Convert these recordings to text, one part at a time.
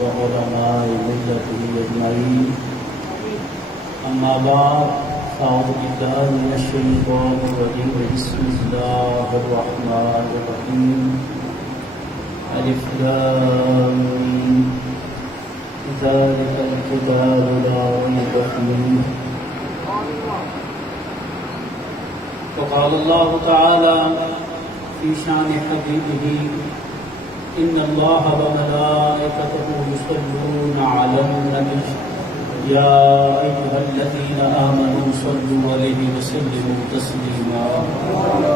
وعلماء ملته أجمعين أما بعد أعوذ بالله من الشيطان الرجيم بسم الله الرحمن الرحيم ألف لام ميم ذلك الكتاب لا ريب فيه وقال الله تعالى في شان حبيبه إن الله وملائكته يصلون على النبي يا أيها الذين آمنوا صلوا عليه وسلموا تسليما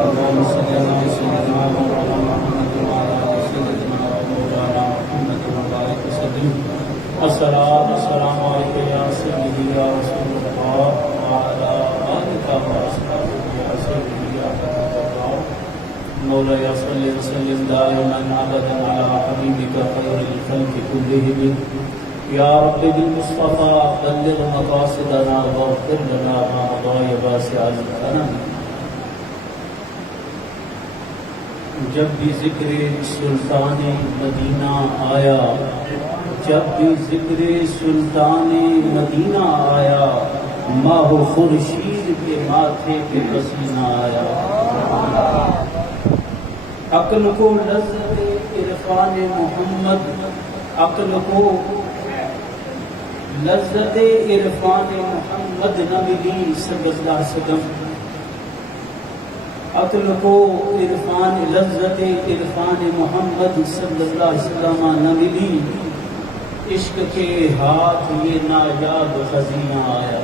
اللهم صل على سيدنا محمد وعلى آل سيدنا مولانا محمد وبارك وسلم الصلاة والسلام عليك يا سيدي يا رسول الله وعلى آلك وأصحابك يا سيدي يا حبيب الله مولاي صل وسلم دائما أبدا على حبيبك خير الخلق كلهم يا رب بالمصطفى بلغ مقاصدنا واغفر لنا ما مضى يا واسع الكرم. جب بھی ذکر سلطان مدینہ آیا، جب بھی ذکر سلطان مدینہ آیا، ماہ خورشید کے ماتھے پہ پسینہ آیا. عقل کو لذت عرفان محمد، عقل کو لذت عرفان محمد نہ ملی صلی اللہ علیہ وسلم. عقل کو عرفان لذت عرفان محمد صلی اللہ علیہ وسلم نہ ملی، عشق کے ہاتھ یہ نایاب خزینہ آیا.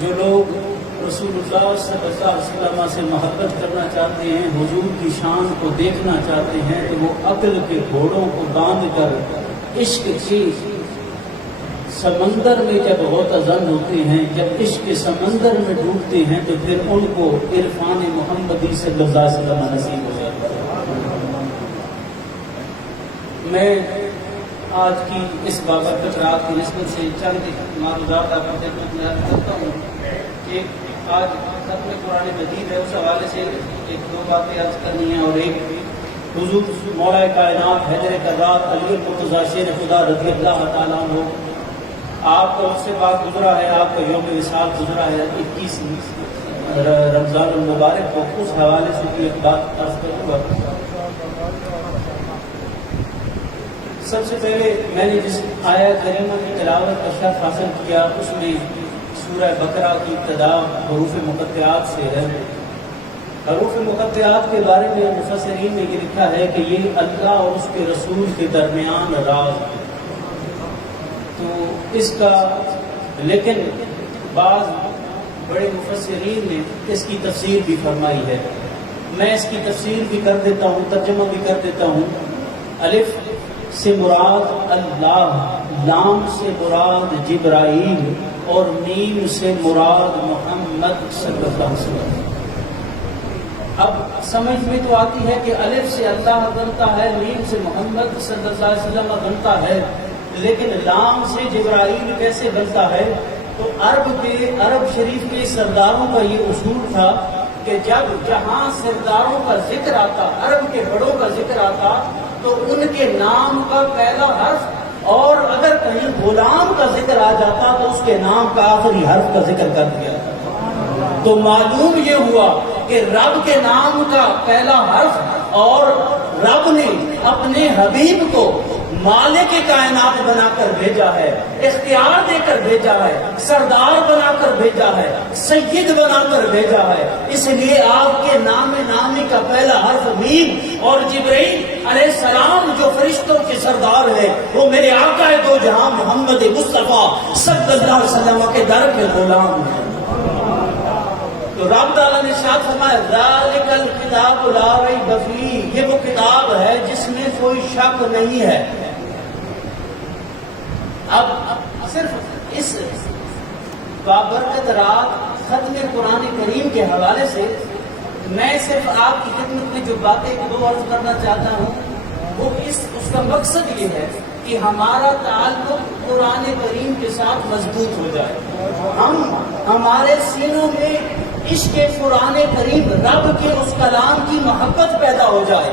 جو لوگ رسول اللہ صلی اللہ علیہ وسلم سے محبت کرنا چاہتے ہیں، حضور کی شان کو دیکھنا چاہتے ہیں، تو وہ عقل کے گھوڑوں کو باندھ کر عشق کی سمندر میں جب غوطہ-زن ہوتے ہیں، جب عشق کے سمندر میں ڈوبتے ہیں، تو پھر ان کو عرفان محمدی صلی اللہ علیہ وسلم نصیب ہو جاتا ہے. میں آج کی اس بابرکت رات کی نسبت سے چند معروضات آپ کو کرتا ہوں. ایک آج ختم قرآن مجید ہے، اس حوالے سے ایک دو باتیں عرض کرنی ہیں، اور ایک حضور مولا کائنات حیدر کرات علی المرتضیٰ شیر خدا رضی اللہ تعالیٰ عنہ، آپ کا اس سے بات گزرا ہے، آپ کا یوم وصال گزرا ہے 21 رمضان المبارک کو. اس حوالے سے بھی ایک بات عرض کروں گا. سب سے پہلے میں نے جس آیت کریمہ کی تلاوت کا شرف حاصل کیا، اس میں سورہ بقرہ کی ابتدا حروف مقطعات سے ہے. حروف مقطعات کے بارے میں مفسرین نے یہ لکھا ہے کہ یہ اللہ اور اس کے رسول کے درمیان راز ہے. تو اس کا لیکن بعض بڑے مفسرین نے اس کی تفسیر بھی فرمائی ہے. میں اس کی تفسیر بھی کر دیتا ہوں، ترجمہ بھی کر دیتا ہوں. الف سے مراد اللہ، لام سے مراد جبرائیل، اور میم سے مراد محمد صلی اللہ علیہ وسلم. اب سمجھ میں تو آتی ہے کہ الف سے اللہ بنتا ہے، میم سے محمد صلی اللہ علیہ وسلم بنتا ہے، لیکن لام سے جبرائیل کیسے بنتا ہے؟ تو عرب شریف کے سرداروں کا یہ اصول تھا کہ جب جہاں سرداروں کا ذکر آتا، عرب کے بڑوں کا ذکر آتا، تو ان کے نام کا پہلا حرف، اور اگر کہیں غلام کا ذکر آ جاتا تو اس کے نام کا آخری حرف کا ذکر کر دیا. تو معلوم یہ ہوا کہ رب کے نام کا پہلا حرف، اور رب نے اپنے حبیب کو مالک کائنات بنا کر بھیجا ہے، اختیار دے کر بھیجا ہے، سردار بنا کر بھیجا ہے، سید بنا کر بھیجا ہے. اس لیے آپ کے نام نامی کا پہلا حرف میم، اور جبرائیل علیہ السلام جو فرشتوں کے سردار ہے، وہ میرے آقا دو جہاں محمد مصطفیٰ صلی اللہ علیہ وسلم کے در کے غلام ہیں. تو رب تعالیٰ نے ارشاد فرمایا ذالک الکتاب لا ریب فیہ، یہ وہ کتاب ہے جس میں کوئی شک نہیں ہے. اب صرف اس بابرکت رات ختم قرآن کریم کے حوالے سے میں صرف آپ کی خدمت میں جو باتیں دو عرض کرنا چاہتا ہوں، وہ اس کا مقصد یہ ہے کہ ہمارا تعلق قرآن کریم کے ساتھ مضبوط ہو جائے. ہمارے سینوں میں عشق قرآن کریم، رب کے اس کلام کی محبت پیدا ہو جائے،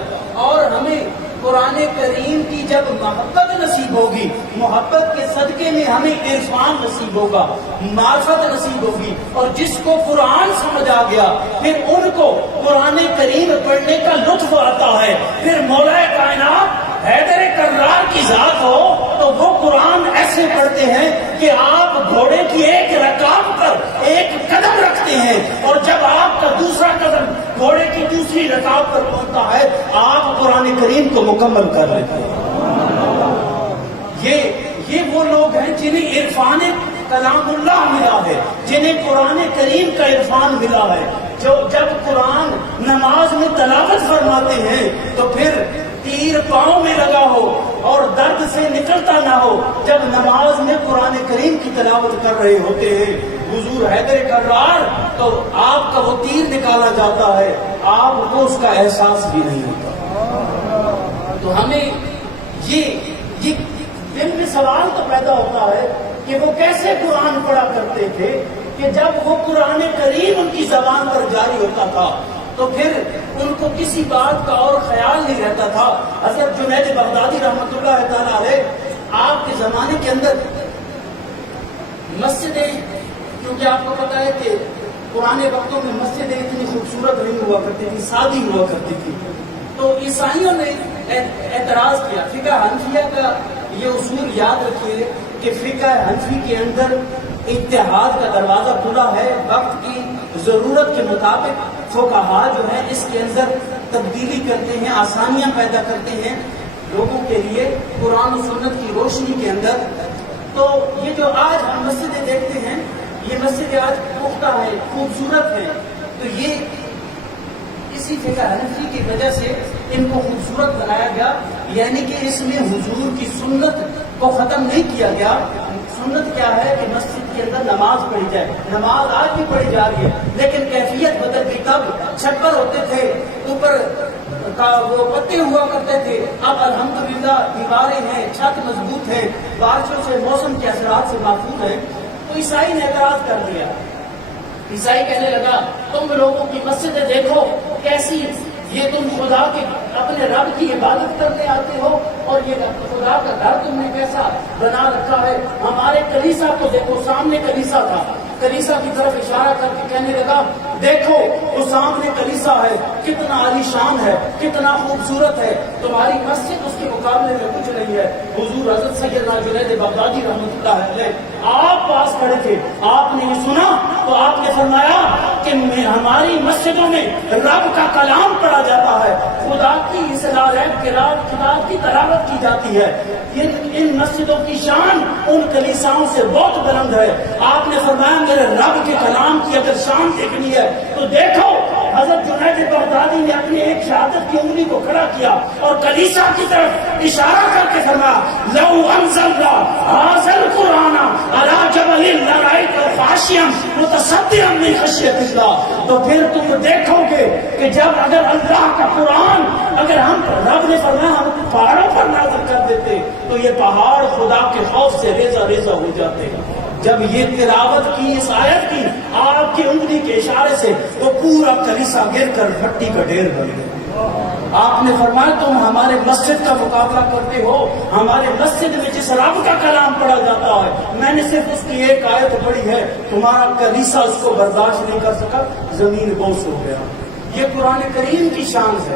اور ہمیں قرآن کریم کی جب محبت نصیب ہوگی، محبت کے صدقے میں ہمیں عرفان نصیب ہوگا، معرفت نصیب ہوگی، اور جس کو قرآن سمجھ آ گیا پھر ان کو قرآن کریم پڑھنے کا لطف آتا ہے۔ پھر مولا کائنات حیدر کرار کی ذات ہو تو وہ قرآن ایسے پڑھتے ہیں کہ آپ گھوڑے کی ایک رکاب پر ایک قدم رکھتے ہیں، اور جب آپ کا دوسرا قدم گھوڑے کی دوسری رکاب پر پہنچتا ہے آپ قرآن کریم کو مکمل کر لیتے ہیں۔ یہ وہ لوگ ہیں جنہیں عرفان کلام اللہ ملا ہے، جنہیں قرآن کریم کا عرفان ملا ہے، جو جب قرآن نماز میں تلاوت فرماتے ہیں تو پھر تیر پاؤں میں لگا ہو اور درد سے نکلتا نہ ہو، جب نماز میں قرآن کریم کی تلاوت کر رہے ہوتے ہیں حضور حیدر کرار تو آپ کا وہ تیر نکالا جاتا ہے، آپ کو اس کا احساس بھی نہیں ہوتا۔ تو ہمیں یہ دل میں سوال تو پیدا ہوتا ہے کہ وہ کیسے قرآن پڑھا کرتے تھے کہ جب وہ قرآن کریم ان کی زبان پر جاری ہوتا تھا تو پھر ان کو کسی بات کا اور خیال نہیں رہتا تھا۔ حضرت جنید بغدادی رحمۃ اللہ تعالی علیہ آپ کے زمانے کے اندر مسجدیں، کیونکہ آپ کو پتا ہے کہ پرانے وقتوں میں مسجدیں اتنی خوبصورت نہیں ہوا کرتی تھی، سادی ہوا کرتی تھی، تو عیسائیوں نے اعتراض کیا۔ فقہ حنفیہ کا یہ اصول یاد رکھیے کہ فقہ حنفی کے اندر اتحاد کا دروازہ کھلا ہے، وقت کی ضرورت کے مطابق فقہا جو ہے اس کے اندر تبدیلی کرتے ہیں، آسانیاں پیدا کرتے ہیں لوگوں کے لیے قرآن و سنت کی روشنی کے اندر۔ تو یہ جو آج ہم مسجدیں دیکھتے ہیں یہ مسجدیں آج پختہ ہے، خوبصورت ہے، تو یہ اسی فقہ حنفی کی وجہ سے ان کو خوبصورت بنایا گیا، یعنی کہ اس میں حضور کی سنت کو ختم نہیں کیا گیا۔ سنت کیا ہے کہ مسجد کے اندر نماز پڑھی جائے، نماز آج بھی پڑھی جا رہی ہے، لیکن کیفیت بدل گئی۔ تب چھپر ہوتے تھے، اوپر وہ پتے ہوا کرتے تھے، اب الحمدللہ دیواریں ہیں، چھت مضبوط ہے، بارشوں سے موسم کے اثرات سے محفوظ ہے۔ تو عیسائی نے اعتراض کر دیا، عیسائی کہنے لگا تم لوگوں کی مسجدیں دیکھو کیسی، یہ تم خدا کے اپنے رب کی عبادت کرنے آتے ہو اور یہ خدا کا گھر تم نے کیسا بنا رکھا ہے۔ ہمارے کلیسا کو دیکھو، سامنے کلیسا تھا، کلیسا کی طرف اشارہ کر کے کہنے لگا دیکھو وہ سامنے کلیسا ہے، کتنا عالی شان ہے، کتنا خوبصورت ہے، تمہاری مسجد اس کے مقابلے میں کچھ نہیں ہے۔ حضور حضرت سیدنا جنید بغدادی رحمۃ اللہ علیہ آپ پاس کھڑے تھے، آپ نے یہ سنا تو آپ نے فرمایا کہ ہماری مسجدوں میں رب کا کلام پڑھا جاتا ہے، خدا کی اصلاح کتاب کی تلاوت کی جاتی ہے، ان مسجدوں کی شان ان کلیساؤں سے بہت بلند ہے۔ آپ نے فرمایا میرے رب کے کلام کی اگر شان دیکھنی ہے تو دیکھو، حضرت جنید بغدادی نے اپنی ایک شہادت کی انگلی کو کھڑا کیا اور کلیسا کی طرف اشارہ کر کے فرمایا لو انزلنا ھذا القرآن علی جبل لرأیتہ خاشعا متصدعا من خشیۃ اللہ۔ تو پھر تم دیکھو گے کہ جب اگر اللہ کا قرآن اگر ہم رب نے فرمایا ہم پہاڑوں پر نازل کر دیتے تو یہ پہاڑ خدا کے خوف سے ریزہ ریزہ ہو جاتے۔ جب یہ تلاوت کی اس آیت کی آپ کی انگلی کے اشارے سے وہ پورا کلیسا گر کر مٹی کا ڈھیر بن گیا۔ آپ نے فرمایا تم ہمارے مسجد کا مقابلہ کرتے ہو، ہمارے مسجد میں جس رب کا کلام پڑھا جاتا ہے میں نے صرف اس کی ایک آیت پڑھی ہے، تمہارا کلیسا اس کو برداشت نہیں کر سکا، زمین بوس ہو گیا۔ یہ قرآن کریم کی شان ہے۔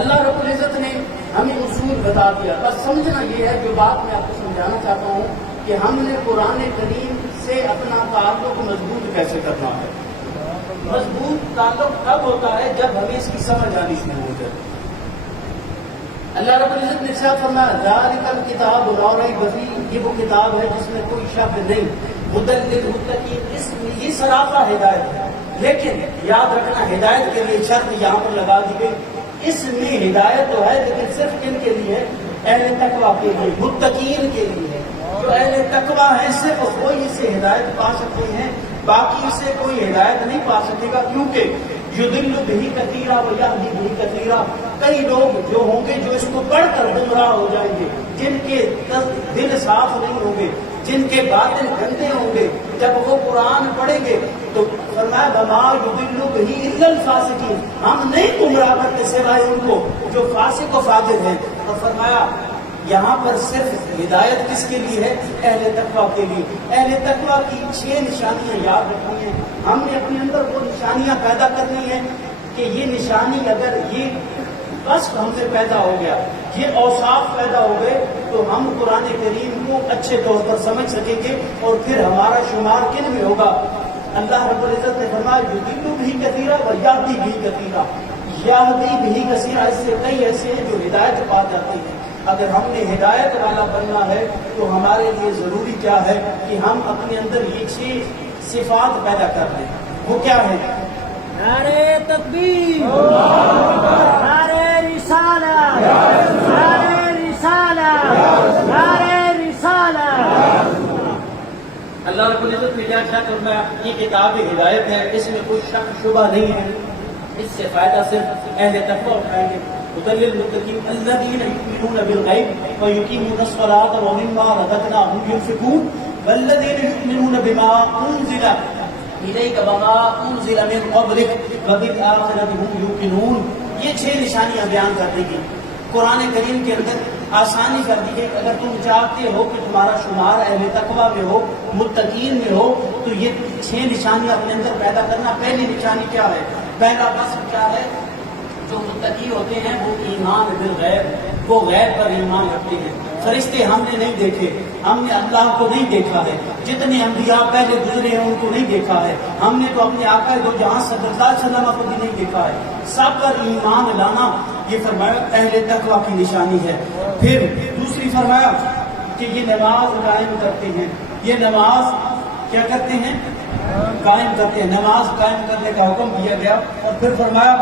اللہ رب العزت نے ہمیں اصول بتا دیا، بس سمجھنا یہ ہے جو بات میں آپ کو سمجھانا چاہتا ہوں کہ ہم نے قرآن کریم سے اپنا تعلق مضبوط کیسے کرنا ہے۔ مضبوط تعلق تب ہوتا ہے جب ہمیں اس کی سمجھ آنی شروع ہو جائے۔ اللہ رب العزت نے ارشاد فرمایا ذالک الکتاب لا ریب فیہ، یہ وہ کتاب ہے جس میں کوئی شک نہیں، ھدی للمتقین، اس میں یہ سراپا ہدایت ہے۔ لیکن یاد رکھنا ہدایت کے لیے شرط یہاں پر لگا دی گئی، اس میں ہدایت تو ہے لیکن صرف کن کے لیے؟ اہل تقویٰ کے لیے، متقین کے لیے۔ جو اہل تقویٰ ہیں صرف وہی اسے ہدایت پا سکتے ہیں، باقی اسے کوئی ہدایت نہیں پا سکے گا، کیونکہ یضل بہ کثیرا ویہدی بہ کثیرا، کئی لوگ جو ہوں گے جو اس کو پڑھ کر گمراہ ہو جائیں گے، جن کے دل صاف نہیں ہوں گے، جن کے باطن گندے ہوں گے، جب وہ قرآن پڑھیں گے تو فرمایا وما یضل بہ الا الفاسقین، ہم نہیں گمراہ کرتے سوائے ان کو جو فاسق و فاجر ہیں۔ اور فرمایا یہاں پر صرف ہدایت کس کے لیے ہے؟ اہل تقویٰ کے لیے۔ اہل تقویٰ کی 6 نشانیاں یاد رکھنی ہیں، ہم نے اپنے اندر وہ نشانیاں پیدا کرنی ہیں کہ یہ نشانی اگر یہ بس ہم سے پیدا ہو گیا، یہ اوصاف پیدا ہو گئے تو ہم قرآن کریم کو اچھے طور پر سمجھ سکیں گے، اور پھر ہمارا شمار کن میں ہوگا؟ اللہ رب العزت نے فرمایا یضل بہ کثیرا و یہدی بہ کثیرا، یہدی بہ کثیرا، اس سے کئی ایسے ہیں جو ہدایت پا جاتے ہیں۔ اگر ہم نے ہدایت والا بننا ہے تو ہمارے لیے ضروری کیا ہے کہ ہم اپنے اندر یہ 6 صفات پیدا کر لیں۔ وہ کیا ہے؟ نعرہ تکبیر، نعرہ رسالہ، نعرہ رسالہ، نعرہ رسالہ۔ اللہ رب العزت نے کیا فرمایا؟ یہ کتاب ہدایت ہے، اس میں کوئی شک شبہ نہیں ہے، اس سے فائدہ صرف اہل تقویٰ اٹھائیں گے۔ هدى للمتقين الذين يؤمنون بالغيب ويقيمون الصلاة ومما رزقناهم ينفقون والذين يؤمنون بما أنزل إليك وما أنزل من قبلك وبالآخرة هم يوقنون۔ یہ 6 نشانیاں بیان کر دی گئی قرآن کریم کے اندر، آسانی کر دی گئی۔ اگر تم چاہتے ہو کہ تمہارا شمار اہل تقویٰ میں ہو، متقین میں ہو، تو یہ 6 نشانیاں اپنے اندر پیدا کرنا۔ پہلی نشانی کیا ہے؟ پہلا وصف کیا ہے؟ جو متقی ہوتے ہیں وہ ایمان بالغیب، وہ غیب پر ایمان رکھتے ہیں۔ فرشتے ہم نے نہیں دیکھے، ہم نے اللہ کو نہیں دیکھا ہے، جتنے انبیاء پہلے گزرے ہیں ان کو نہیں دیکھا ہے، ہم نے تو اپنے آقا دو جہاں صلی اللہ علیہ وسلم کو بھی نہیں دیکھا ہے۔ سب پر ایمان لانا یہ فرمایا اہل تقویٰ کی نشانی ہے۔ پھر دوسری فرمایا کہ یہ نماز قائم کرتے ہیں، یہ نماز کیا کرتے ہیں؟ قائم کرتے ہیں، نماز قائم کرنے کا حکم دیا گیا۔ اور پھر فرمایا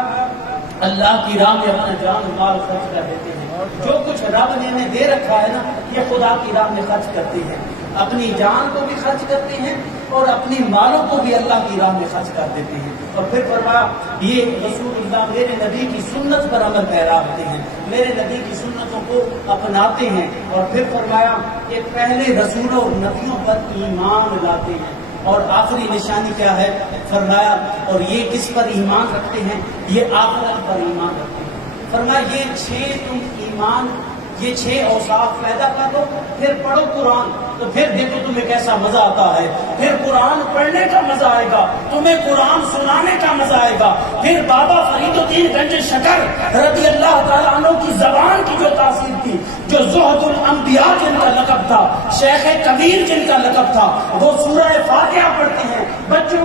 اللہ کی راہ میں اپنا جان و مال خرچ کر دیتے ہیں۔ جو کچھ رب نے انہیں دے رکھا ہے نا، یہ خدا کی راہ میں خرچ کرتے ہیں، اپنی جان کو بھی خرچ کرتے ہیں اور اپنی مالوں کو بھی اللہ کی راہ میں خرچ کر دیتے ہیں۔ اور پھر فرمایا یہ رسول اللہ میرے نبی کی سنت پر عمل پیرا ہوتے ہیں، میرے نبی کی سنتوں کو اپناتے ہیں۔ اور پھر فرمایا کہ پہلے رسولوں اور نبیوں پر ایمان لاتے ہیں۔ اور آخری نشانی کیا ہے؟ فرمایا اور یہ کس پر ایمان رکھتے ہیں؟ یہ آخرت پر ایمان رکھتے ہیں۔ فرمایا یہ 6 تم ایمان، یہ 6 اوصاف پیدا کر دو، پھر پڑھو قرآن، تو پھر دیکھو تمہیں کیسا مزہ آتا ہے۔ پھر قرآن پڑھنے کا مزہ آئے گا، تمہیں قرآن سنانے کا مزہ آئے گا۔ پھر بابا فرید الدین گنج شکر رضی اللہ تعالیٰ عنہ کی زبان کی جو تاثیر تھی، جو زہد الانبیاء جن کا لقب تھا، شیخ کبیر جن کا لقب تھا، وہ سورہ فاتحہ پڑھتے ہیں، بچوں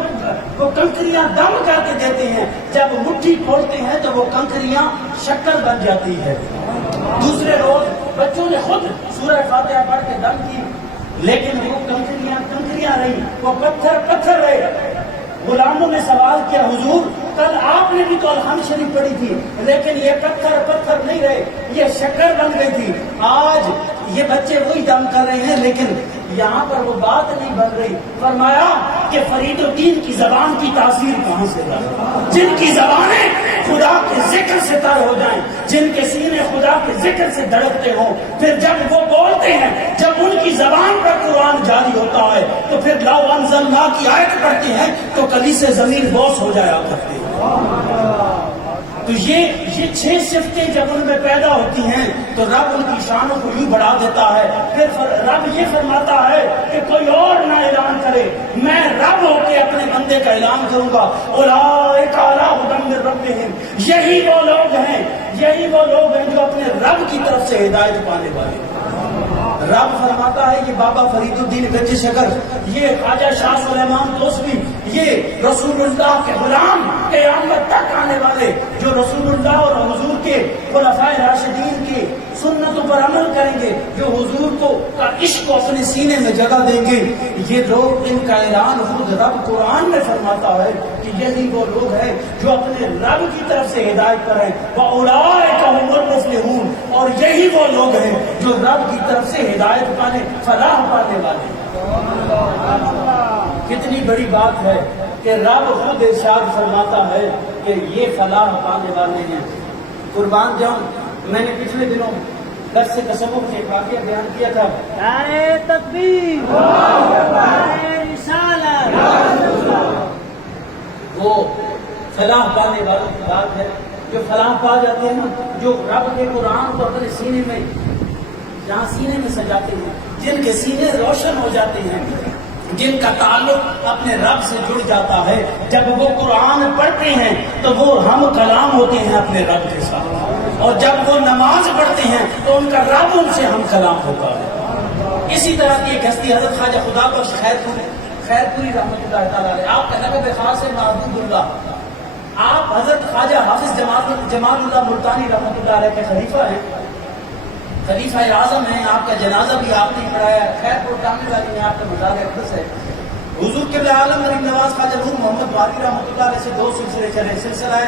کو کنکریاں دم کر کے دیتے ہیں، جب مٹھی کھولتے ہیں تو وہ کنکریاں شکر بن جاتی ہے۔ دوسرے روز بچوں نے خود سورہ فاتحہ پڑھ کے دم کی، لیکن وہ کنکریاں رہی، وہ پتھر رہے۔ غلاموں نے سوال کیا حضور کل آپ نے بھی تو الحمد شریف پڑھی تھی، لیکن یہ پتھر نہیں رہے، یہ شکر بن گئی تھی۔ آج یہ بچے وہی دم کر رہے ہیں، لیکن یہاں پر وہ بات نہیں بن رہی۔ فرمایا کہ فرید الدین کی زبان کی تاثیر کہاں سے رہی؟ جن کی زبانیں خدا کے ذکر سے تر ہو جائیں، جن کے سینے خدا کے ذکر سے دھڑکتے ہوں، پھر جب وہ بولتے ہیں، جب ان کی زبان پر قرآن جاری ہوتا ہے تو پھر لو انزلنا کی آیت پڑھتے ہیں تو کلی سے زمین بوس ہو جایا کرتے ہیں۔ تو یہ 6 صفتیں جب ان میں پیدا ہوتی ہیں تو رب ان کی شانوں کو یوں بڑھا دیتا ہے۔ پھر رب یہ فرماتا ہے کہ کوئی اور نہ اعلان کرے، میں رب ہو کے اپنے بندے کا اعلان کروں گا۔ اولئک علی ھدی من ربہم، یہی وہ لوگ ہیں جو اپنے رب کی طرف سے ہدایت پانے والے ہیں۔ رب فرماتا ہے یہ بابا فرید الدین گنج شکر، یہ خواجہ شاہ سلیمان توسوی، یہ رسول اللہ کے غلام قیامت تک آنے والے جو رسول اللہ اور حضور کے خلفائے راشدین کی سنتوں پر عمل کریں گے، جو حضور کو کا عشق کو اپنے سینے میں جگہ دیں گے، یہ لوگ، ان کا اعلان خود رب قرآن میں فرماتا ہے کہ یہی وہ لوگ ہیں جو اپنے رب کی طرف سے ہدایت پر ہیں۔ وَأُولَٰئِکَ هُمُ الْمُفْلِحُونَ، اور یہی وہ لوگ ہیں جو رب کی طرف سے ہدایت پانے، فلاح پانے والے ہیں۔ کتنی بڑی بات ہے کہ رب خود ارشاد فرماتا ہے کہ یہ فلاح پانے والے ہیں۔ قربان جاؤں، میں نے پچھلے دنوں درس تصوف کے واقعہ بیان کیا تھا. نعرے تکبیر، نعرے رسالت. وہ فلاح پانے والوں کی بات ہے جو فلاح پا جاتے ہیں نا، جو رب کے قرآن کو اپنے سینے میں جہاں سینے میں سجاتے ہیں، جن کے سینے روشن ہو جاتے ہیں، جن کا تعلق اپنے رب سے جڑ جاتا ہے، جب وہ قرآن پڑھتے ہیں تو وہ ہم کلام ہوتے ہیں اپنے رب کے ساتھ، اور جب وہ نماز پڑھتے ہیں تو ان کا رب ان سے ہم کلام ہوتا ہے. اسی طرح کی ایک ہستی حضرت خواجہ خدا بخش خیرپوری رحمۃ اللہ تعالیٰ علیہ، آپ کا لقب خاص ہے معبود اللہ. آپ حضرت خواجہ حافظ جمال اللہ ملتانی رحمۃ اللہ علیہ کے خلیفہ ہیں، خلیفہ اعظم ہیں. آپ کا جنازہ بھی آپ نے پڑھایا. خیرپور ٹانگے والی میں آپ کا مزار اقدس ہے. حضور قبلہ عالم غریب نواز خواجہ نور محمد وادی رحمۃ اللہ علیہ سے 2 سلسلے چلے، سلسلہ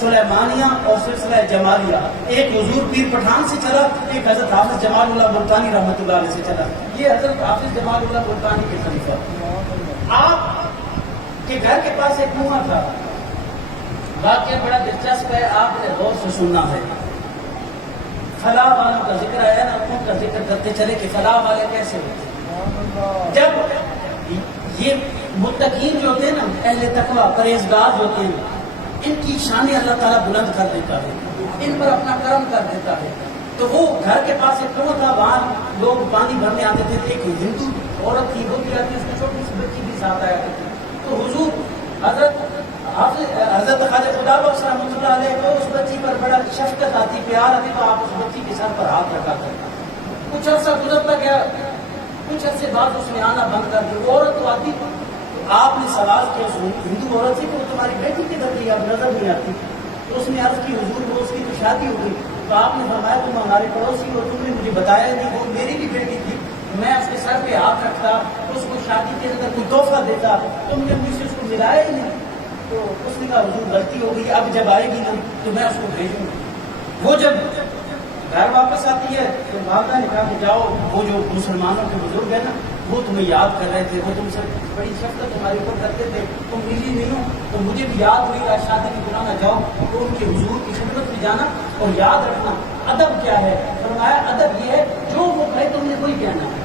سلیمانیہ اور سلسلہ جمالیہ. ایک حضور پیر پٹھان سے چلا، ایک حضرت حافظ جمال اللہ ملتانی رحمۃ اللہ علیہ سے چلا. یہ حضرت حافظ جمال اللہ ملتانی کے خلیفہ. آپ کے گھر کے پاس ایک کنواں تھا. واقعہ بڑا دلچسپ ہے، آپ نے غور سے سننا ہے. فلاح والوں کا ذکر آیا نا، ان کا ذکر کرتے چلے کہ فلاح والے کیسے ہوتے. جب یہ متقین جو ہوتے ہیں نا، اہل تقویٰ پرہیزگار ہوتے ہیں، ان کی شان اللہ تعالیٰ بلند کر دیتا ہے، ان پر اپنا کرم کر دیتا ہے. تو وہ گھر کے پاس ایک کنواں تھا، وہاں لوگ پانی بھرنے آتے تھے. ایک ہندو عورت تھی، وہ بھی آتی، اس کی چھوٹی سی بچی بھی ساتھ آیا کرتی. تو حضور حضرت خواجہ خدا بخش رحمۃ اللہ علیہ کو اس بچی پر بڑا شفقت آتی، پیار آتی، تو آپ اس بچی کے سر پر ہاتھ رکھا کرتا. کچھ عرصہ گزرتا گیا، کچھ عرصے بعد اس نے آنا بند کر دیا. وہ عورت تو آتی، تو آپ نے سوال کیا اس ہندو عورت سے کہ وہ تمہاری بیٹی کدھر گئی، اب نظر نہیں آتی. تو اس نے عرض کی حضور وہ اس کی تو شادی ہو گئی. تو آپ نے فرمایا تم ہمارے پڑوسی ہو، تم نے مجھے بتایا نہیں، وہ میری بھی بیٹی تھی، میں اس کے سر پہ ہاتھ رکھتا، اس کو شادی کے اندر کوئی تحفہ دیتا، تم نے مجھ سے اس کو ملایا ہی نہیں. تو اس نے کہا حضور غلطی ہو گئی، اب جب آئے گی نا تو میں اس کو بھیجوں گا. وہ جب گھر واپس آتی ہے تو والدہ نے کہا کہ جاؤ، وہ جو مسلمانوں کے بزرگ ہیں نا، وہ تمہیں یاد کر رہے تھے، وہ تم سے بڑی شفقت تمہارے اوپر کرتے تھے، تم ملی نہیں ہو تو مجھے بھی یاد ہوئی، آج شادی میں بلانا جاؤ تو ان کے حضور کی خدمت میں جانا اور یاد رکھنا. ادب کیا ہے؟ فرمایا ادب یہ ہے جو وہ کہے تم نے کوئی کہنا ہے.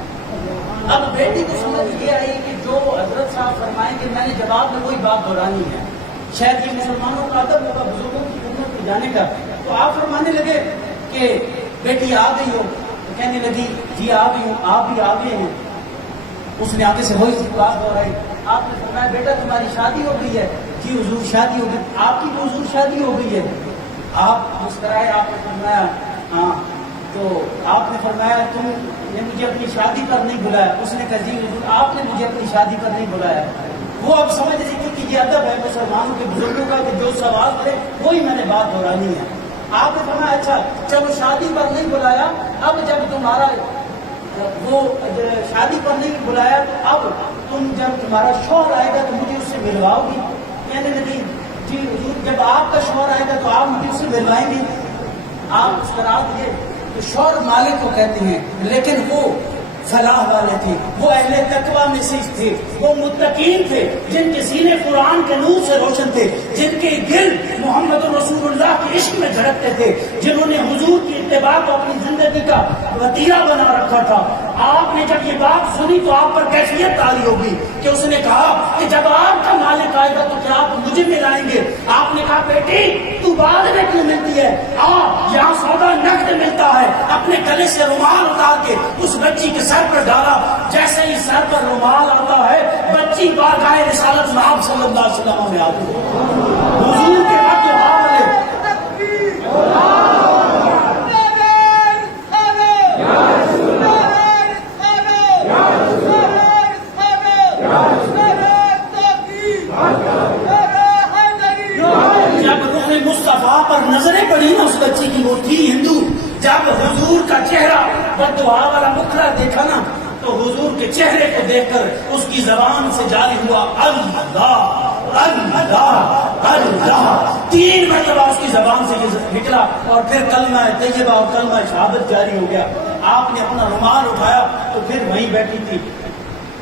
اب بیٹی کو سمجھ یہ آئی کہ جو حضرت صاحب فرمائیں گے میں نے جواب میں وہی بات دہرانی ہے. شاید یہ مسلمانوں کا ادب ہوگا بزرگوں کی خدمت میں جانے کا. تو آپ فرمانے لگے کہ بیٹی آ گئی ہو، تو کہنے لگی جی آ گئی ہوں، آپ بھی آ گئے ہیں. اس نے آگے سے وہی بات دہرائی. آپ نے فرمایا بیٹا تمہاری شادی ہو گئی ہے؟ جی حضور شادی ہو گئی. آپ کی حضور شادی ہو گئی ہے؟ آپ مسکرائے. آپ نے فرمایا ہاں. تو آپ نے فرمایا تم نے مجھے اپنی شادی پر نہیں بلایا؟ اس نے کہا جی حضور آپ نے مجھے اپنی شادی پر نہیں بلایا. وہ اب سمجھ رہی تھی کہ یہ ادب ہے مسلمانوں کے بزرگوں کا کہ جو سوال کرے وہی میں نے بات دہرانی ہے. آپ نے فرمایا اچھا چلو شادی پر نہیں بلایا، اب جب تمہارا وہ شادی پر نہیں بلایا تو اب تم جب تمہارا شوہر آئے گا تو مجھے اس سے ملواؤ گی؟ کہنے لگی جی حضور جب آپ کا شوہر آئے گا تو آپ مجھے اس سے ملوائیں گے. آپ اس طرح دیے. تو شوہر مالک کو کہتے ہیں، لیکن وہ فلاح والے تھے، وہ اہل تقویٰ میں سے تھے، وہ متقین تھے جن کے سینے قرآن کے نور سے روشن تھے، جن کے دل محمد رسول اللہ کے عشق میں دھڑکتے تھے، جنہوں نے حضور کی اتباع کو اپنی زندگی کا وتیرہ بنا رکھا تھا. آپ نے جب یہ بات سنی تو آپ پر کیفیت تاری ہوگی کہ اس نے کہا کہ جب آپ کا مالک آئے گا تو کیا آپ مجھے ملائیں گے؟ آپ نے کہا بیٹی تو بعد میں کیوں ملتی ہے، یہاں سودا نقد ملتا ہے. اپنے گلے سے رومال اتار کے اس بچی کے سر پر ڈالا. جیسے ہی سر پر رومال آتا ہے بچی بارگاہ رسالت میں آپ صلی اللہ علیہ وسلم میں آتی ہے. حضور کے حق جو حامل ہے. جب روح مصطفیٰ پر نظریں پڑی نا اس بچی کی، وہ تھی ہندو، جب حضور کا چہرہ بددعا والا مکھڑا دیکھا نا تو حضور کے چہرے کو دیکھ کر اس کی زبان سے جاری ہوا اللہ اللہ اللہ. 3 مرتبہ اس کی زبان سے یہ نکلا اور پھر کلمہ طیبہ اور کلمہ شہادت جاری ہو گیا. آپ نے اپنا رومال اٹھایا تو پھر وہیں بیٹھی تھی.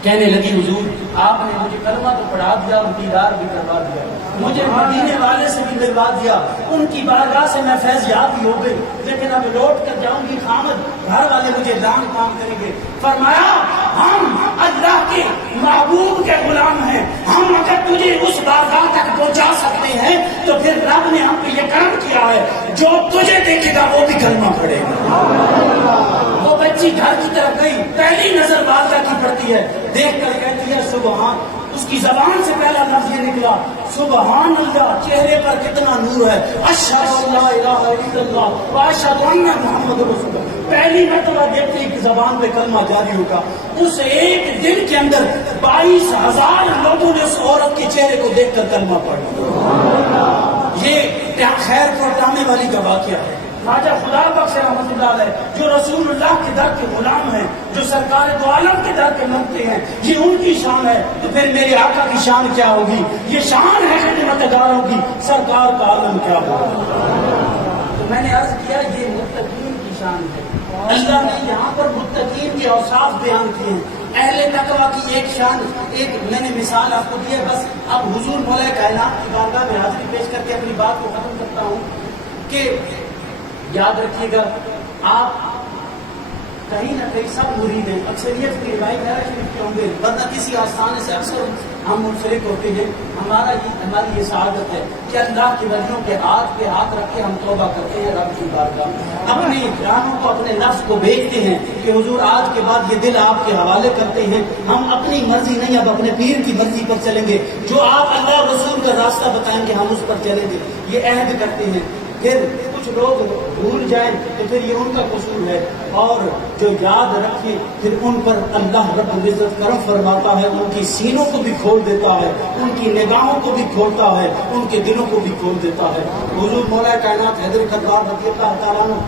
کہنے لگی حضور آپ نے مجھے کلمہ تو پڑھا دیا اور دیدار بھی کروا دیا، مجھے مدینے والے سے بھی ملوا دیا، ان کی بارگاہ سے میں فیض یاب بھی ہو گئی، لیکن جب لوٹ کر جاؤں گی خامد گھر والے مجھے لان کام کریں گے. فرمایا ہم اللہ کے محبوب کے غلام ہیں, ہم اگر تجھے اس بازار تک پہنچا سکتے ہیں تو پھر رب نے ہم پہ یہ کرم کیا ہے, جو تجھے دیکھے گا وہ بھی کلمہ پڑھے گا. وہ بچی گھر کی طرف گئی, پہلی نظر والدہ کی پڑتی ہے, دیکھ کر کہتی ہے سبحان. اس کی زبان سے پہلا لفظ یہ نکلا سبحان اللہ, چہرے پر کتنا نور ہے. اشہد ان لا الہ الا اللہ واشہد ان محمد رسول اللہ. پہلی مرتبہ دیکھتے ہی کہ زبان پہ کلمہ جاری ہوگا. اس ایک دن کے اندر 22,000 لوگوں نے اس عورت کے چہرے کو دیکھ کر کلمہ پڑھا. یہ خیر پرتانے والی کا واقعہ ہے. خواجہ خدا بخش رحمۃ اللہ علیہ جو رسول اللہ کے در کے غلام ہیں, جو سرکار دو عالم کے در کے منگتے ہیں, یہ ان کی شان ہے. تو پھر میرے آقا کی شان کیا ہوگی؟ یہ شان ہے خدمت گاروں کی, سرکار کا عالم کیا ہوگا. تو میں نے عرض کیا یہ متقین کی شان ہے. اللہ نے یہاں پر متقین کے اوصاف بیان کیے ہیں. اہل تقویٰ کی ایک شان, ایک میں نے مثال آپ کو دی ہے. بس اب حضور مولا کائنات کی بارگاہ میں حاضری پیش کر کے اپنی بات کو ختم کرتا ہوں کہ یاد رکھیے گا آپ کہیں نہ کہیں سب مرید ہیں. اکثریت کی روایت ہے شریف کے ہوں گے, ورنہ کسی آستانے سے اکثر ہم منسلک ہوتے ہیں. ہماری یہ سعادت ہے کہ اللہ کے ولیوں کے ہاتھ پہ ہاتھ رکھ کے ہم توبہ کرتے ہیں رب کی بارگاہ میں, اپنی جانوں کو اپنے نفس کو بیچتے ہیں کہ حضور آج کے بعد یہ دل آپ کے حوالے کرتے ہیں. ہم اپنی مرضی نہیں, اب اپنے پیر کی مرضی پر چلیں گے. جو آپ اللہ رسول کا راستہ بتائیں گے ہم اس پر چلیں گے. یہ عہد کرتے ہیں. پھر کچھ لوگ بھول جائیں تو پھر یہ ان کا قصور ہے, اور جو یاد رکھیں پھر ان پر اللہ رب العزت کرم فرماتا ہے, ان کی سینوں کو بھی کھول دیتا ہے, ان کی نگاہوں کو بھی کھولتا ہے, ان کے دلوں کو بھی کھول دیتا ہے. حضور مولا کائنات حیدر کربار رضی اللہ تعالیٰ عنہ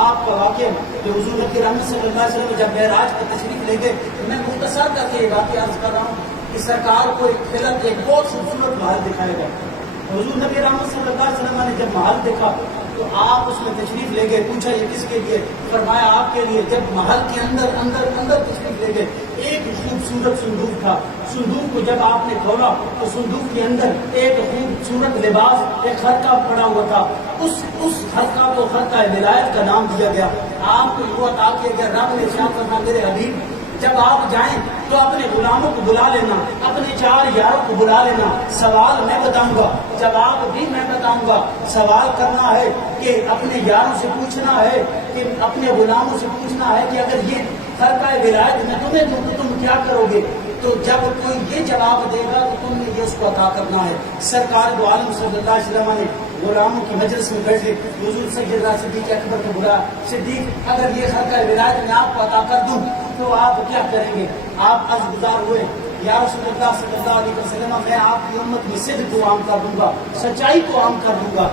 آپ کا واقعہ کہ حضور نبی رحمت صلی اللہ علیہ وسلم جب معراج پر تشریف لے گئے, میں مختصر کر کے یہ واقعہ عرض کر رہا ہوں کہ سرکار کو ایک خلق ایک بہت خوبصورت محل دکھائے گا. حضور نبی رحمت صلی اللہ علیہ وسلم نے جب محل دیکھا تو آپ اس میں تشریف لے گئے. پوچھا یہ کس کے لیے؟ فرمایا آپ کے لیے. جب محل کے اندر تشریف لے گئے, ایک خوبصورت صندوق تھا. صندوق کو جب آپ نے کھولا تو صندوق کے اندر ایک خوبصورت لباس, ایک خرقہ پڑا ہوا تھا. اس خرقہ کو خرقہ ولایت کا نام دیا گیا. آپ کو یہ عطا کیا گیا. رب نے ارشاد فرمایا میرے حبیب جب آپ جائیں تو اپنے غلاموں کو بلا لینا, اپنے 4 یاروں کو بلا لینا. سوال میں بتاؤں گا, جواب بھی میں بتاؤں گا. سوال کرنا ہے کہ اپنے یاروں سے پوچھنا ہے, کہ اپنے غلاموں سے پوچھنا ہے کہ اگر یہ خرقہ ولایت میں تمہیں دوں تو تم کیا کرو گے. تو جب کوئی یہ جواب دے گا تو تم نے یہ اس کو عطا کرنا ہے. سرکار دو عالم صلی اللہ علیہ وسلم نے غلاموں کی مجلس میں بیٹھے, حضور سیدنا صدیق اکبر کو بلایا. صدیق اگر یہ خرقہ ولایت میں آپ کو عطا کر دوں تو آپ کیا کریں گے؟ آپ عرض گزار ہوئے یا رسول اللہ صلی اللہ علیہ وسلم میں آپ کی امت میں صدق کو عام کر دوں گا, سچائی کو عام کر دوں گا.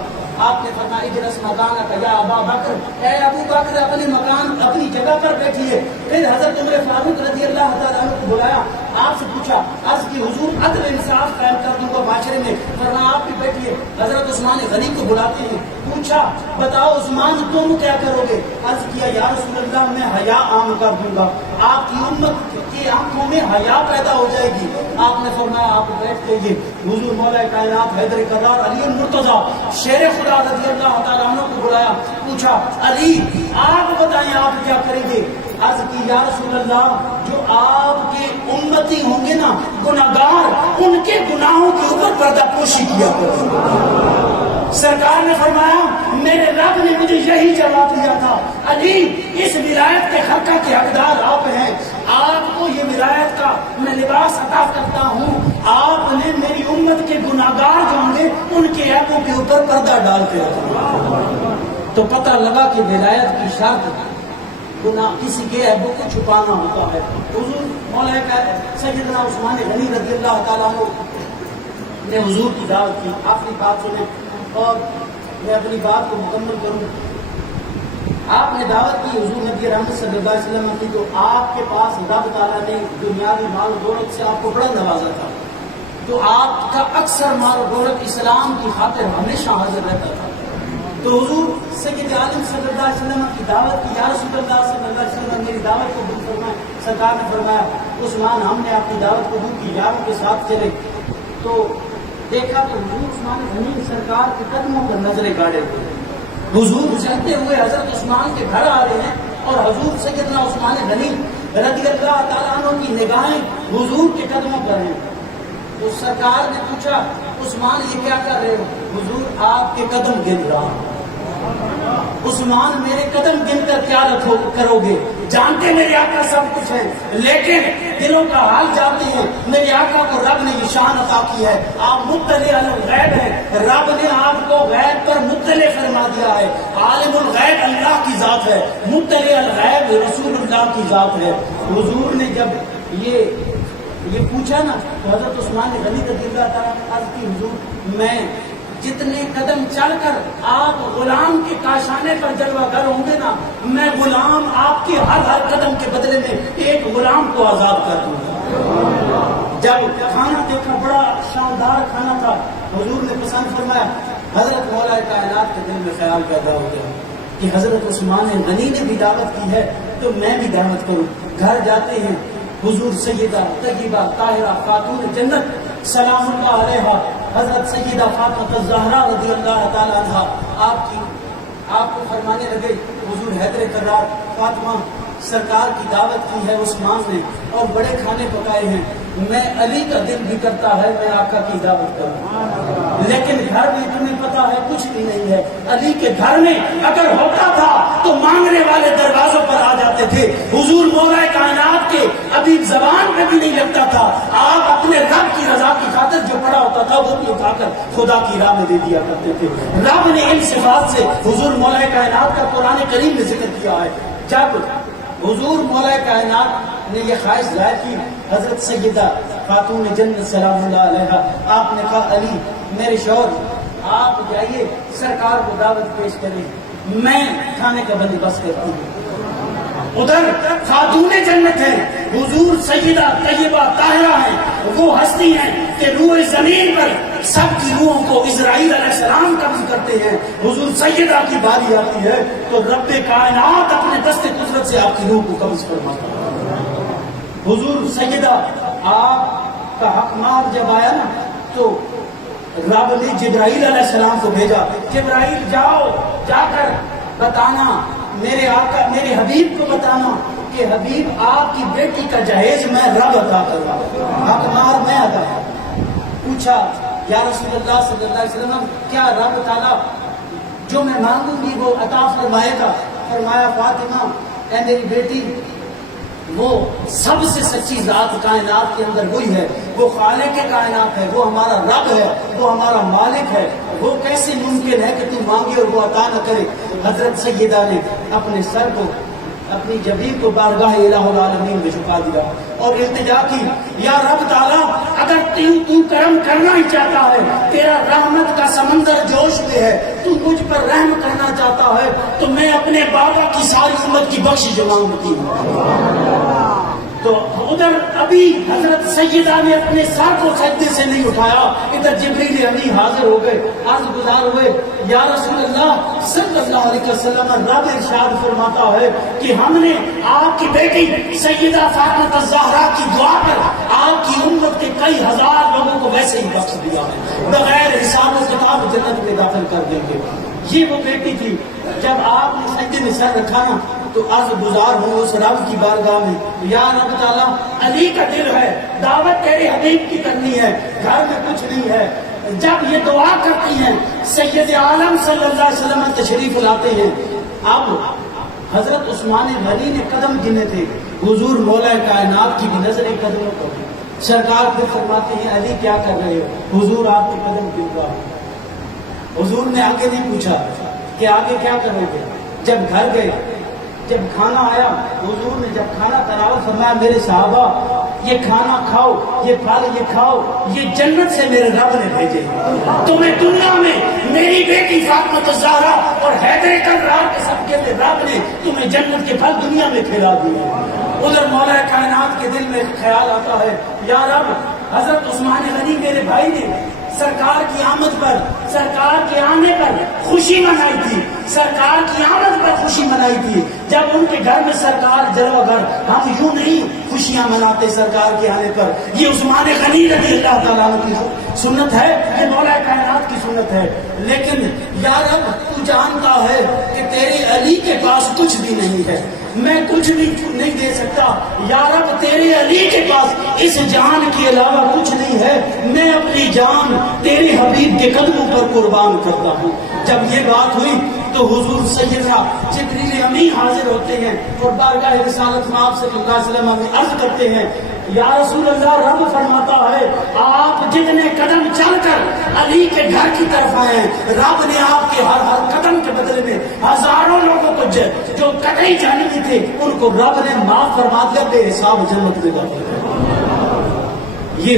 آپ نے فرمایا اجلس مکانک یا ابا بکر, اے ابو بکر اپنے مکان اپنی جگہ پر بیٹھیے. پھر حضرت عمر فاروق رضی اللہ تعالیٰ عنہ کو بلایا, آپ سے پوچھا عرض کی حضور عدل انصاف قائم کر دوں گا معاشرے میں. فرمایا آپ بھی بیٹھیے. حضرت عثمان غنی کو بلاتے ہیں. پوچھا بتاؤ عثمان تم کیا کرو گے؟ عرض کیا یا رسول اللہ میں حیا عام کر دوں گا, آپ کی امت کی آنکھوں میں حیا پیدا ہو جائے گی. آپ نے فرمایا آپ بیٹھ جائیے. حضور مولا کائنات حیدر کرار علی المرتضیٰ شیر خدا رضی اللہ تعالیٰ عنہ کو بلایا. پوچھا علی آپ بتائیں آپ کیا کریں گے؟ عرض کی یا رسول اللہ جو آپ کے امتی ہوں گے نا گناہگار, ان کے گناہوں کے اوپر پردہ پوشی کیا کریں. سرکار نے فرمایا میرے رب نے مجھے یہی جواب دیا تھا, علی اس ولایت کے خرقہ کے حقدار آپ ہیں, آپ کو یہ ولایت کا میں لباس عطا کرتا ہوں. آپ نے میری امت کے گناہگار جو ہوں گے ان کے عیبوں کے اوپر پردہ ڈال کے رکھا. تو پتہ لگا کہ ولایت کی شرط گناہ کسی کے عیبوں کو چھپانا ہوتا ہے. حضور مولا سیدنا عثمان غنی رضی اللہ تعالیٰ عنہ نے حضور کی دعوت کی. آخری بات سنیں اور میں اپنی بات کو مکمل کروں. آپ نے دعوت کی حضور نبی رحمت صلی اللہ علیہ وسلم کی, تو آپ کے پاس رب تعالیٰ نے دنیاوی مال و دولت سے آپ کو بڑا نوازا تھا. تو آپ کا اکثر مال و دولت اسلام کی خاطر ہمیشہ حاضر رہتا تھا. تو حضور سید عالم صلی اللہ علیہ وسلم کی دعوت کی, یا رسول اللہ صلی اللہ علیہ وسلم میری دعوت کو قبول فرمائیں. سرکار نے فرمایا عثمان ہم نے اپنی دعوت قبول کی, یاروں کے ساتھ چلے. تو دیکھا تو حضور عثمان غنی سرکار کے قدموں پر نظریں گاڑے ہوئے. حضور چلتے ہوئے حضرت عثمان کے گھر آ رہے ہیں اور حضور سیدنا عثمان غنی رضی اللہ تعالیٰ عنہ کی نگاہیں حضور کے قدموں پر ہیں. تو سرکار نے پوچھا عثمان یہ کیا کر رہے ہو؟ حضور آپ کے قدم گن رہا ہوں. عثمان میرے قدم گن کر کیا کرو گے؟ جانتے میرے آقا سب کچھ ہے لیکن دلوں کا حال جانتے ہیں. میرے آقا کو رب نے یہ شان عطا کی ہے، آپ مطلع الغیب ہیں. رب نے آپ کو غیب پر مطلع فرما دیا ہے. عالم الغیب اللہ کی ذات ہے، مطلع الغیب رسول اللہ کی ذات ہے. حضور نے جب یہ پوچھا نا تو حضرت عثمان غنی رضی اللہ تعالیٰ عرض کی حضور میں جتنے قدم چل کر آپ غلام کے کاشانے پر جلوہ گر ہوں گے نا، میں غلام آپ کے ہر قدم کے بدلے میں ایک غلام کو آزاد کر دوں گا. جب کھانا دیکھا بڑا شاندار کھانا تھا، حضور نے پسند فرمایا. حضرت مولا کائنات کے دل میں خیال پیدا ہو گیا کہ حضرت عثمان غنی نے بھی دعوت کی ہے تو میں بھی دعوت کروں. گھر جاتے ہیں حضور سیدہ طیبہ طاہرہ خاتون جنت سلام اللہ علیہا حضرت سیدہ فاطمہ الزہرا رضی اللہ تعالیٰ عنہا آپ کو فرمانے لگے حضور حیدر کرار فاطمہ سرکار کی دعوت کی ہے عثمان نے اور بڑے کھانے پکائے ہیں. میں علی کا دل بھی کرتا ہے میں آقا کی دعوت کروں، لیکن گھر میں تمہیں پتا ہے کچھ بھی نہیں ہے. علی کے گھر میں اگر ہوتا تھا تو مانگنے والے دروازوں پر آ جاتے تھے. حضور مولا کائنات کے ابھی زبان پہ بھی نہیں لگتا تھا. آپ اپنے رب کی رضا کی خاطر جو پڑا ہوتا تھا وہ بھی اٹھا کر خدا کی راہ میں دے دیا کرتے تھے. رب نے ان صفات سے حضور مولا کائنات کا قرآن کریم میں ذکر کیا ہے. جب حضور مولا کائنات نے یہ خواہش ظاہر کی حضرت سیدہ خاتون جنت سلام اللہ علیہا، آپ نے کہا علی میرے شوہر آپ جائیے سرکار کو دعوت پیش کریں، میں کھانے کا بندوبست کرتی ہوں. ادھر خاتون جنت ہیں، حضور سیدہ طیبہ طاہرہ ہیں، وہ ہستی ہیں کہ روح زمین پر سب کی روحوں کو اسرائیل علیہ السلام قبض کرتے ہیں. حضور سیدہ کی باری آتی ہے تو رب کائنات اپنے دست قدرت سے آپ کی روح کو قبض فرماتا ہے. حضور سیدہ آپ کا حق مار جب آیا نا تو رب نے جبرائیل علیہ السلام کو بھیجا. جبرائیل جاؤ جا کر بتانا میرے آقا میرے حبیب کو بتانا کہ حبیب آپ کی بیٹی کا جہیز میں رب عطا کر رہا ہوں، حق مار میں ادا. پوچھا یا رسول اللہ صلی اللہ علیہ وسلم کیا رب تعالیٰ جو میں مانگوں گی وہ عطا فرمائے گا؟ فرمایا فاطمہ اے میری بیٹی وہ سب سے سچی ذات کائنات کے اندر وہی ہے، وہ خالق کے کائنات ہے، وہ ہمارا رب ہے، وہ ہمارا مالک ہے. وہ کیسے ممکن ہے کہ تو مانگے اور وہ عطا نہ کرے؟ حضرت سیدہ نے اپنے سر کو اپنی جبین کو بارگاہ الہ العالمین میں جھکا دیا اور التجا کی یا رب تعالیٰ اگر تو کرم کرنا ہی چاہتا ہے، تیرا رحمت کا سمندر جوش میں ہے، تو مجھ پر رحم کرنا چاہتا ہے تو میں اپنے بابا کی ساری امت کی بخشش مانگتی ہوں. تو ادھر ابھی حضرت سیدہ نے اپنے سر کو سجدے سے نہیں اٹھایا، ادھر جبریل امی حاضر ہو گئے، عرض گزار ہوئے یا رسول اللہ صلی اللہ علیہ وسلم رب ارشاد فرماتا ہے کہ ہم نے آپ کی بیٹی سیدہ فاطمہ الزہرا کی دعا پر آپ کی امت کے کئی ہزار لوگوں کو ویسے ہی بخش دیا ہے، بغیر حساب و کتاب جنت میں داخل کر دیں گے. یہ وہ بیٹی تھی. جب آپ نے سجدے میں سر رکھا نا تو عرض گزار ہوں اس رب کی بارگاہ میں یا رب تعالیٰ علی کا دل ہے، دعوت تیرے حبیب کی کرنی ہے، گھر میں کچھ نہیں ہے. جب یہ دعا کرتی ہیں سید عالم صلی اللہ علیہ وسلم تشریف لاتے ہیں. اب حضرت عثمان غنی نے قدم گنے تھے، حضور مولا کائنات کی بھی نظر قدموں پر. سرکار پھر فرماتے ہیں علی کیا کر رہے ہو؟ حضور آپ کے قدم گن رہا. حضور نے آگے نہیں پوچھا کہ آگے کیا کرو گے. جب گھر گئے، جب کھانا آیا، حضور نے جب کھانا تناول فرمایا میرے صحابہ یہ کھانا کھاؤ، یہ پھل یہ کھاؤ، یہ جنت سے میرے رب نے بھیجے. تمہیں دنیا میں میری بیٹی فاطمہ الزہرا اور حیدر کرار کے صدقے میں رب نے تمہیں جنت کے پھل دنیا میں کھلا دیے. ادھر مولا کائنات کے دل میں خیال آتا ہے یا رب حضرت عثمان غنی میرے بھائی نے سرکار کی آمد پر، سرکار کے آنے پر خوشی منائی تھی، سرکار کی آمد پر خوشی منائی منائی تھی جب ان کے گھر میں سرکار جلوہ گر. ہم یوں نہیں خوشیاں مناتے سرکار کے آنے پر. یہ عثمان غنی رضی اللہ تعالیٰ عنہ کی سنت ہے, یہ مولا کائنات کی سنت ہے. لیکن یا رب تو جانتا ہے کہ تیرے علی کے پاس کچھ بھی نہیں ہے, میں کچھ بھی نہیں دے سکتا. یا رب تیرے علی کے پاس اس جان کے علاوہ کچھ نہیں ہے, میں اپنی جان تیرے حبیب کے قدموں پر قربان کرتا ہوں. جب یہ بات ہوئی تو حضور سیدنا جبریل امین حاضر ہوتے ہیں اور بارگاہ رسالت میں آپ صلی اللہ علیہ وسلم ہمیں عرض کرتے ہیں, یا رسول اللہ, رب فرماتا ہے آپ جتنے قدم چل کر علی کے گھر کی طرف آئے ہیں, رب نے آپ کے ہر قدم کے بدلے میں ہزاروں لوگوں کو جو قطعی جانب تھے ان کو رب نے معاف فرما دیا, بے حساب جنت میں داخل کر دیا. یہ